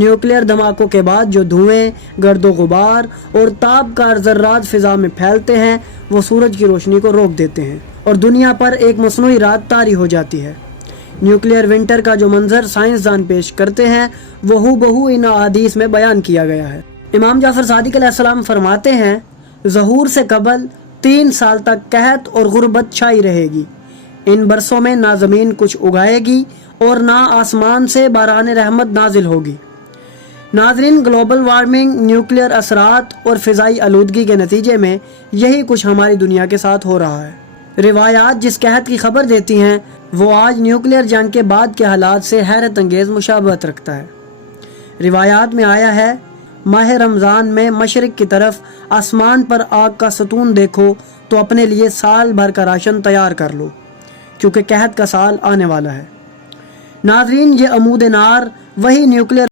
Nuclear धमाकों के बाद जो धुएं, गर्दो गुबार और ताबकार ज़र्रात फिजा में फैलते हैं वो सूरज की रोशनी को रोक देते हैं और दुनिया पर एक मसनूई रात तारी हो जाती है। न्यूक्लियर विंटर का जो मंजर साइंसदान पेश करते हैं वो हूबहू इन अहादीस में बयान किया गया है। इमाम जाफ़र सादिक अलैहिस्सलाम फरमाते हैं, ज़हूर से कबल 3 साल तक कहत और गुर्बत छाई रहेगी। इन बरसों में ना ज़मीन कुछ उगाएगी और ना आसमान से बारान रहमत नाजिल होगी। नाज़रीन, ग्लोबल वार्मिंग, न्यूक्लियर असरात और फ़िज़ाई आलूदगी के नतीजे में यही कुछ हमारी दुनिया के साथ हो रहा है। रिवायात जिस कहत की खबर देती हैं वो आज न्यूक्लियर जंग के बाद के हालात से हैरत अंगेज़ मुशाबहत रखता है। रिवायात में आया है, माह रमज़ान में मशरिक़ की तरफ आसमान पर आग का सतून देखो तो अपने लिए साल भर का राशन तैयार कर लो, क्योंकि कहत का साल आने वाला है। नाज़रीन, ये अमूद नार वही न्यूक्लियर